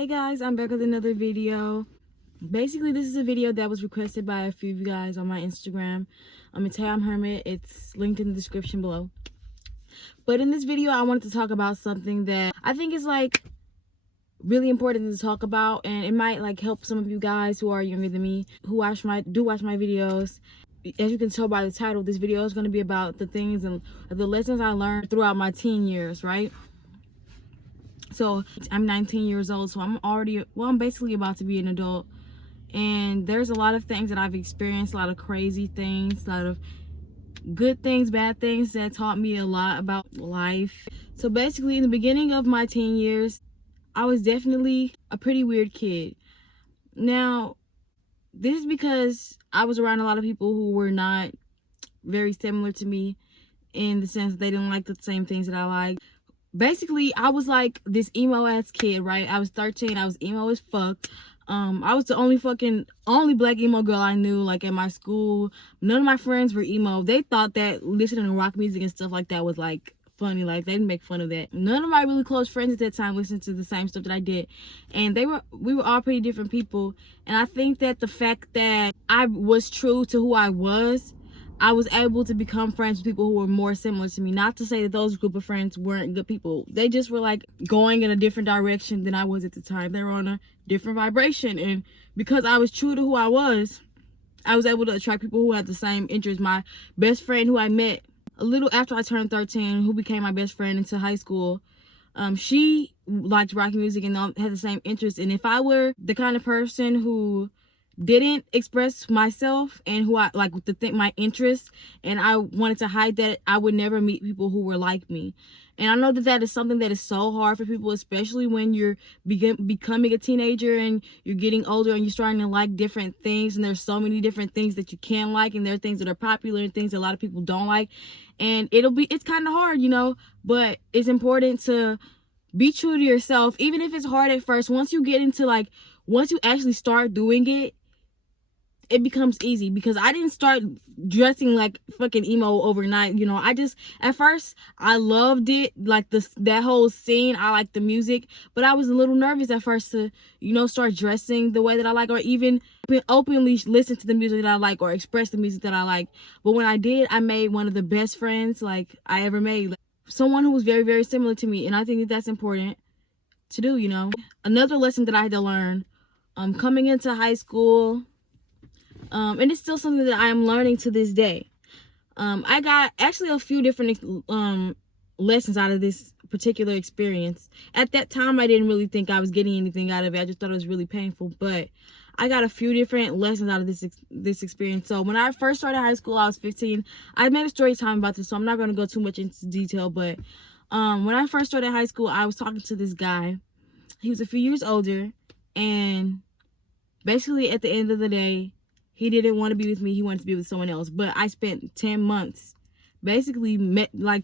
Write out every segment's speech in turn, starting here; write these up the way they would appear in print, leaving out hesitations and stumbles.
Hey guys, I'm back with another video. Basically, this is a video that was requested by a few of you guys on my Instagram. It's Heyimhermit. It's linked in the description below. But in this video, I wanted to talk about something that I think is like really important to talk about, and it might like help some of you guys who are younger than me, who watch my videos. As you can tell by the title, this video is going to be about the things and the lessons I learned throughout my teen years, right? So I'm 19 years old, so I'm basically about to be an adult, and there's a lot of things that I've experienced, a lot of crazy things, a lot of good things, bad things that taught me a lot about life. So basically, in the beginning of my teen years, I was definitely a pretty weird kid. Now, this is because I was around a lot of people who were not very similar to me in the sense that they didn't like the same things that I like. Basically, I was like this emo ass kid, right? I was 13, I was emo as fuck. I was the only black emo girl I knew, like at my school. None of my friends were emo. They thought that listening to rock music and stuff like that was like funny, like they didn't make fun of that. None of my really close friends at that time listened to the same stuff that I did, and we were all pretty different people. And I think that the fact that I was true to who I was able to become friends with people who were more similar to me. Not to say that those group of friends weren't good people. They just were like going in a different direction than I was at the time. They were on a different vibration. And because I was true to who I was able to attract people who had the same interests. My best friend, who I met a little after I turned 13, who became my best friend into high school, she liked rock music and had the same interests. And if I were the kind of person who didn't express myself and who I like my interests, and I wanted to hide that, I would never meet people who were like me. And I know that that is something that is so hard for people, especially when you're becoming a teenager and you're getting older and you're starting to like different things, and there's so many different things that you can like, and there are things that are popular and things that a lot of people don't like, and it's kind of hard, but it's important to be true to yourself, even if it's hard at first. Once you actually start doing it, it becomes easy, because I didn't start dressing like fucking emo overnight. At first I loved it, like that whole scene. I liked the music, but I was a little nervous at first to, start dressing the way that I like, or even openly listen to the music that I like, or express the music that I like. But when I did, I made one of the best friends like I ever made, like, someone who was very, very similar to me. And I think that that's important to do. Another lesson that I had to learn coming into high school, and it's still something that I am learning to this day. I got actually a few different lessons out of this particular experience. At that time, I didn't really think I was getting anything out of it. I just thought it was really painful. But I got a few different lessons out of this experience. So when I first started high school, I was 15. I made a story time about this, so I'm not going to go too much into detail. But when I first started high school, I was talking to this guy. He was a few years older, and basically at the end of the day, he didn't want to be with me. He wanted to be with someone else. But I spent 10 months basically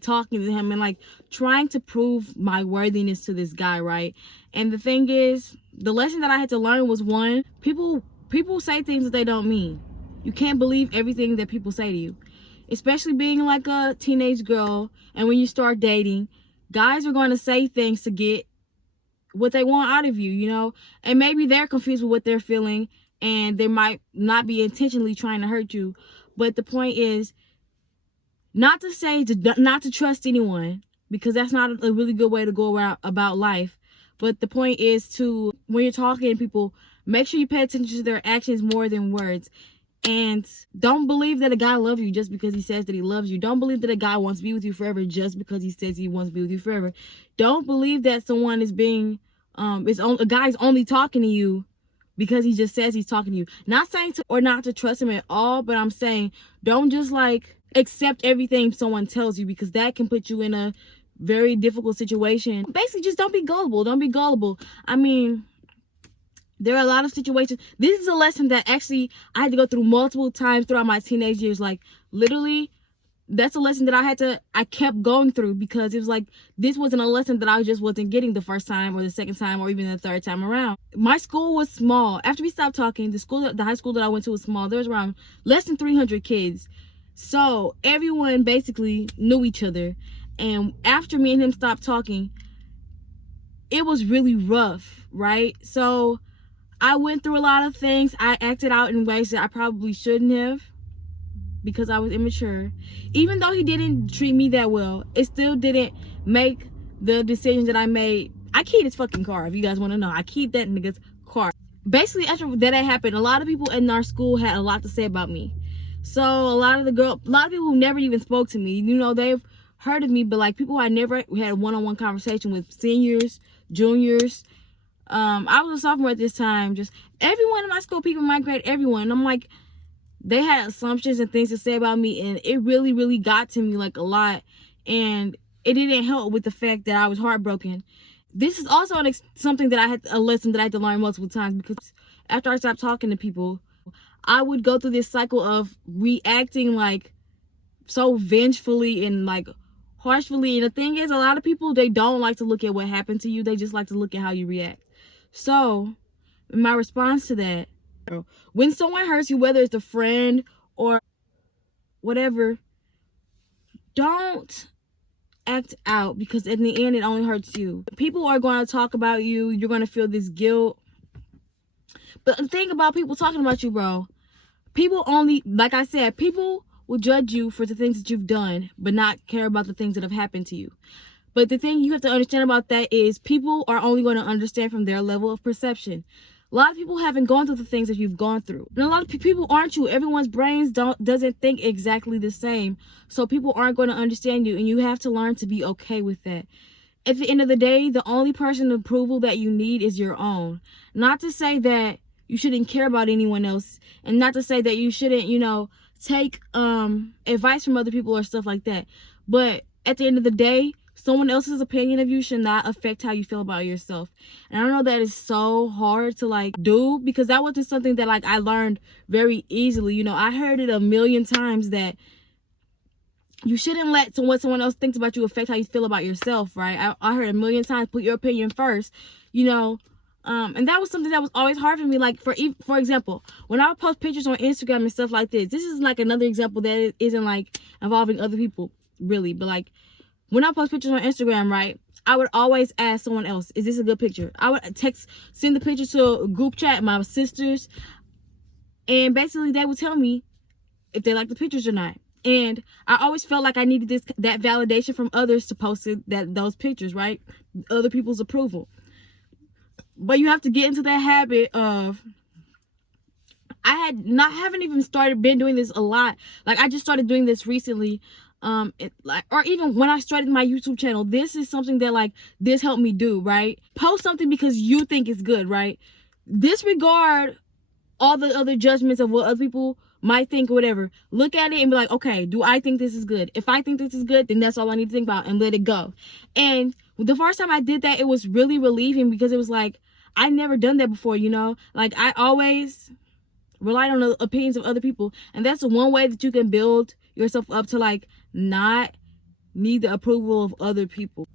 talking to him and like trying to prove my worthiness to this guy, right? And the thing is, the lesson that I had to learn was, one, people say things that they don't mean. You can't believe everything that people say to you, especially being like a teenage girl. And when you start dating, guys are going to say things to get what they want out of you, and maybe they're confused with what they're feeling, and they might not be intentionally trying to hurt you. But the point is not to trust anyone, because that's not a really good way to go about life. But the point is to, when you're talking to people, make sure you pay attention to their actions more than words. And don't believe that a guy loves you just because he says that he loves you. Don't believe that a guy wants to be with you forever just because he says he wants to be with you forever. Don't believe that someone is being a guy's only talking to you because he just says he's talking to you. Not saying not to trust him at all, but I'm saying don't just like accept everything someone tells you, because that can put you in a very difficult situation. Basically, just don't be gullible. Don't be gullible. I mean, there are a lot of situations. This is a lesson that actually I had to go through multiple times throughout my teenage years. Like, literally, that's a lesson that I kept going through, because it was like, this wasn't a lesson that I just wasn't getting the first time or the second time or even the third time around. My school was small. After we stopped talking, the high school that I went to was small. There was around less than 300 kids. So everyone basically knew each other. And after me and him stopped talking, it was really rough right? So I went through a lot of things. I acted out in ways that I probably shouldn't have because I was immature. Even though he didn't treat me that well, it still didn't make the decision that I made. I keyed his fucking car, if you guys want to know. I keyed that nigga's car. Basically, after that happened, a lot of people in our school had a lot to say about me. So a lot of people who never even spoke to me, you know, they've heard of me, but like people I never had a one-on-one conversation with, seniors, juniors. I was a sophomore at this time. Just everyone in my school, people in my grade, everyone. And I'm like, they had assumptions and things to say about me, and it really, really got to me like a lot. And it didn't help with the fact that I was heartbroken. This is also something that I had a lesson that I had to learn multiple times, because after I stopped talking to people, I would go through this cycle of reacting like so vengefully and like harshly. And the thing is, a lot of people, they don't like to look at what happened to you. They just like to look at how you react. So my response to that, when someone hurts you, whether it's a friend or whatever, don't act out, because in the end it only hurts you. People are going to talk about you. You're going to feel this guilt. But the thing about people talking about you, bro, people only, like I said, people will judge you for the things that you've done, but not care about the things that have happened to you. But the thing you have to understand about that is people are only going to understand from their level of perception. A lot of people haven't gone through the things that you've gone through. And a lot of people aren't you. Everyone's brains doesn't think exactly the same. So people aren't going to understand you, and you have to learn to be okay with that. At the end of the day, the only person's approval that you need is your own. Not to say that you shouldn't care about anyone else, and not to say that you shouldn't, you know, take advice from other people or stuff like that. But at the end of the day, someone else's opinion of you should not affect how you feel about yourself. And I know that is so hard to like do, because that wasn't something that like I learned very easily. You know, I heard it a million times that you shouldn't let what someone else thinks about you affect how you feel about yourself, right? I heard a million times, put your opinion first, you know. And that was something that was always hard for me. Like, for example, when I would post pictures on Instagram and stuff like this is like another example that isn't like involving other people really, but like when I post pictures on Instagram, right, I would always ask someone else, is this a good picture? I would send the picture to a group chat, my sisters, and basically they would tell me if they like the pictures or not. And I always felt like I needed that validation from others to post those pictures, right? Other people's approval. But you have to get into that habit of, I haven't even been doing this a lot. Like, I just started doing this recently. Or even when I started my YouTube channel, this is something that like this helped me do, right? Post something because you think it's good, right? Disregard all the other judgments of what other people might think or whatever. Look at it and be like, okay, do I think this is good? If I think this is good, then that's all I need to think about, and let it go. And the first time I did that, it was really relieving, because it was like, I never done that before, you know? Like, I always relied on the opinions of other people. And that's one way that you can build yourself up to like not need the approval of other people.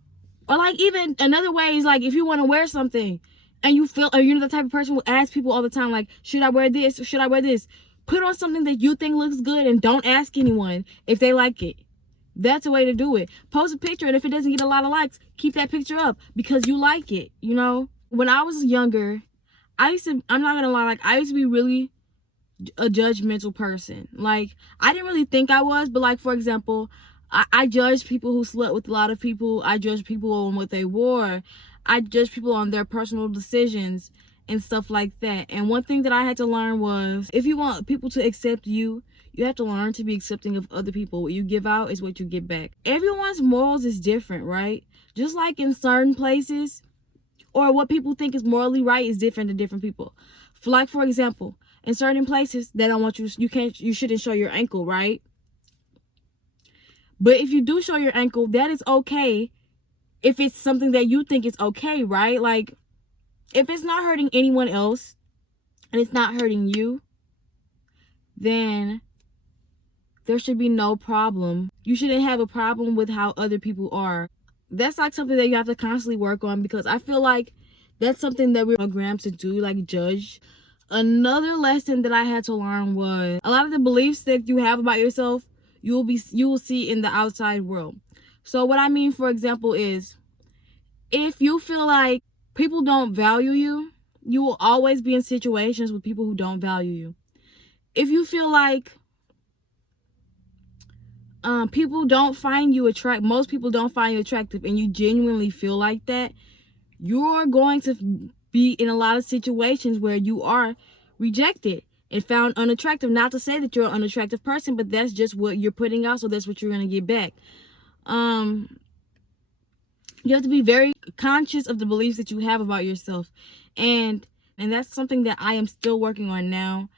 Or like, even another way is like, if you want to wear something and you feel, or you're the type of person who asks people all the time, like, should I wear this or should I wear this? Put on something that you think looks good and don't ask anyone if they like it. That's a way to do it. Post a picture, and if it doesn't get a lot of likes, keep that picture up because you like it, you know? When I was younger, I'm not gonna lie, like, I used to be really a judgmental person. Like, I didn't really think I was, but like, for example, I judged people who slept with a lot of people. I judged people on what they wore. I judged people on their personal decisions and stuff like that. And one thing that I had to learn was, if you want people to accept you, you have to learn to be accepting of other people. What you give out is what you get back. Everyone's morals is different, right? Just like in certain places, or what people think is morally right is different to different people. Like, for example, in certain places, they don't want you shouldn't show your ankle, right? But if you do show your ankle, that is okay if it's something that you think is okay, right? Like, if it's not hurting anyone else and it's not hurting you, then there should be no problem. You shouldn't have a problem with how other people are. That's like something that you have to constantly work on, because I feel like that's something that we're programmed to do, like judge. Another lesson that I had to learn was, a lot of the beliefs that you have about yourself, you will see in the outside world. So what I mean, for example, is if you feel like people don't value you, you will always be in situations with people who don't value you. If you feel like people don't find you most people don't find you attractive, and you genuinely feel like that, you're going to be in a lot of situations where you are rejected and found unattractive. Not to say that you're an unattractive person, but that's just what you're putting out, so that's what you're going to get back. You have to be very conscious of the beliefs that you have about yourself, and that's something that I am still working on now,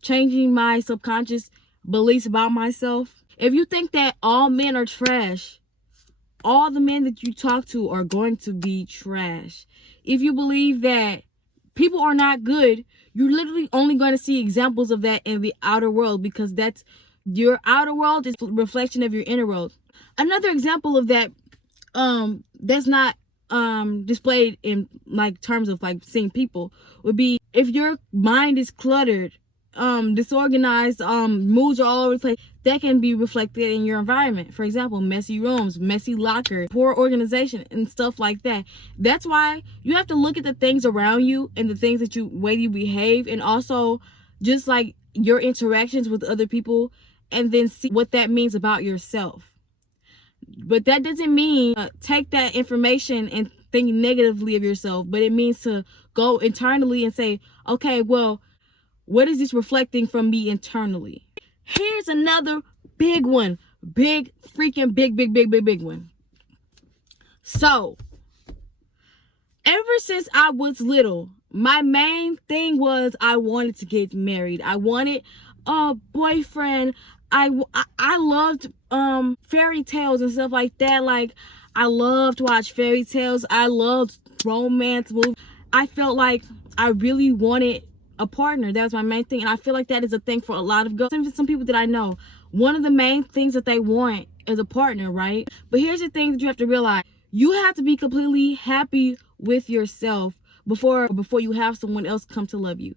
changing my subconscious beliefs about myself. If you think that all men are trash, all the men that you talk to are going to be trash. If you believe that people are not good, you're literally only going to see examples of that in the outer world, because that's your outer world is a reflection of your inner world. Another example of that that's not displayed in like terms of like seeing people would be if your mind is cluttered, disorganized, moods are all over the place, that can be reflected in your environment. For example, messy rooms, messy lockers, poor organization, and stuff like that. That's why you have to look at the things around you and the things that way you behave, and also just like your interactions with other people, and then see what that means about yourself. But that doesn't mean take that information and think negatively of yourself, but it means to go internally and say, okay, well, what is this reflecting from me internally? Here's another big one. Big one. So, ever since I was little, my main thing was I wanted to get married. I wanted a boyfriend. I loved fairy tales and stuff like that. Like, I loved to watch fairy tales. I loved romance movies. I felt like I really wanted a partner. That was my main thing, and I feel like that is a thing for a lot of girls. Some people that I know, one of the main things that they want is a partner, right? But here's the thing that you have to realize: you have to be completely happy with yourself before you have someone else come to love you.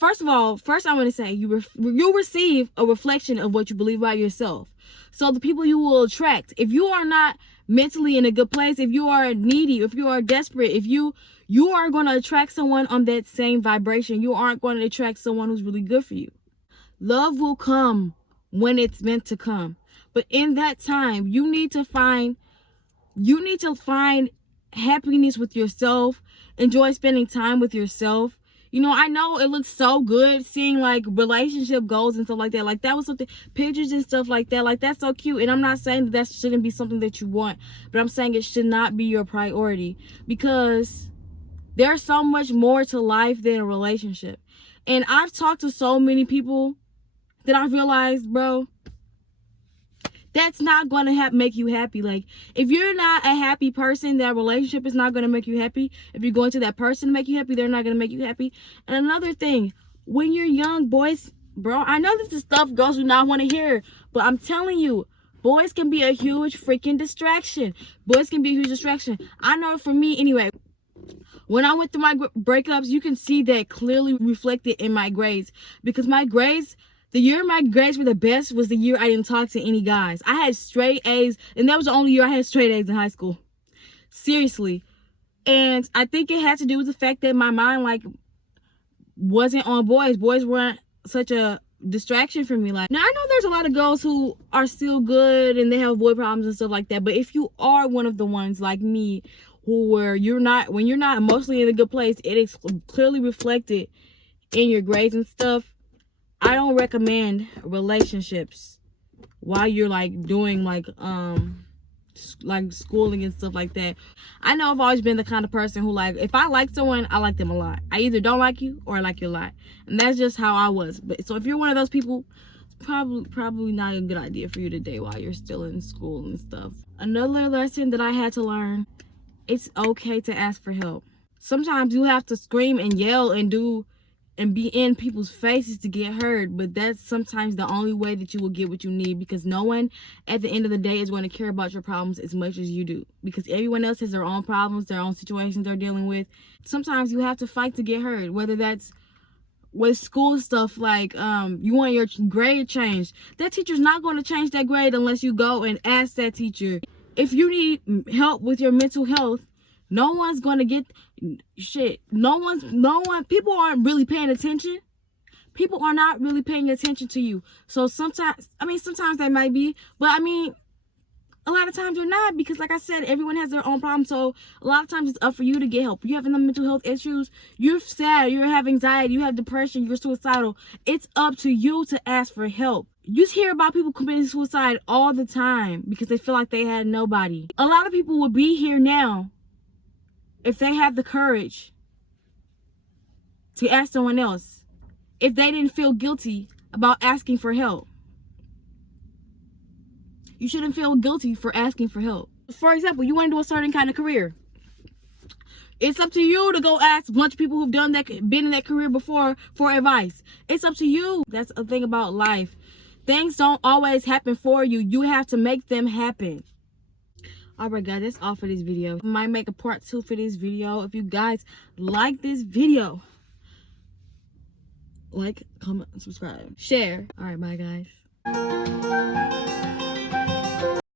First I want to say you'll receive a reflection of what you believe about yourself. So the people you will attract, if you are not mentally in a good place, if you are needy, if you are desperate, if you are going to attract someone on that same vibration. You aren't going to attract someone who's really good for you. Love will come when it's meant to come. But in that time, you need to find happiness with yourself. Enjoy spending time with yourself. You know, I know it looks so good seeing like relationship goals and stuff like that. Like, that was something, pictures and stuff like that. Like, that's so cute. And I'm not saying that shouldn't be something that you want, but I'm saying it should not be your priority, because there's so much more to life than a relationship. And I've talked to so many people that I realized, bro, that's not going to make you happy. Like, if you're not a happy person, that relationship is not going to make you happy. If you're going to that person to make you happy, they're not going to make you happy. And another thing, when you're young, boys, bro, I know this is stuff girls do not want to hear, but I'm telling you, boys can be a huge freaking distraction. Boys can be a huge distraction. I know for me anyway. When I went through my breakups, you can see that clearly reflected in my grades. Because my grades, the year my grades were the best was the year I didn't talk to any guys. I had straight A's, and that was the only year I had straight A's in high school. Seriously. And I think it had to do with the fact that my mind, like, wasn't on boys. Boys weren't such a distraction for me. Like, now I know there's a lot of girls who are still good and they have boy problems and stuff like that. But if you are one of the ones like me, when you're not emotionally in a good place, it is clearly reflected in your grades and stuff. I don't recommend relationships while you're like doing like schooling and stuff like that. I know I've always been the kind of person who, like, if I like someone, I like them a lot. I either don't like you or I like you a lot, and that's just how I was. But so if you're one of those people, it's probably not a good idea for you to date while you're still in school and stuff. Another lesson that I had to learn: it's okay to ask for help. Sometimes you have to scream and yell and be in people's faces to get heard, but that's sometimes the only way that you will get what you need, because no one at the end of the day is going to care about your problems as much as you do, because everyone else has their own problems, their own situations they're dealing with. Sometimes you have to fight to get heard, whether that's with school stuff, like you want your grade changed. That teacher's not going to change that grade unless you go and ask that teacher. If you need help with your mental health, No one's gonna get shit. No one. People aren't really paying attention. People are not really paying attention to you. So sometimes, I mean, sometimes they might be, but I mean, a lot of times they're not, because like I said, everyone has their own problems. So a lot of times it's up for you to get help. You have any mental health issues, you're sad, you have anxiety, you have depression, you're suicidal. It's up to you to ask for help. You hear about people committing suicide all the time because they feel like they had nobody. A lot of people would be here now if they had the courage to ask someone else, if they didn't feel guilty about asking for help. You shouldn't feel guilty for asking for help. For example, you want to do a certain kind of career. It's up to you to go ask a bunch of people who've been in that career before for advice. It's up to you. That's a thing about life. Things don't always happen for you. You have to make them happen. Alright guys, that's all for this video. I might make a part 2 for this video. If you guys like this video, like, comment, subscribe, share. Alright, bye guys.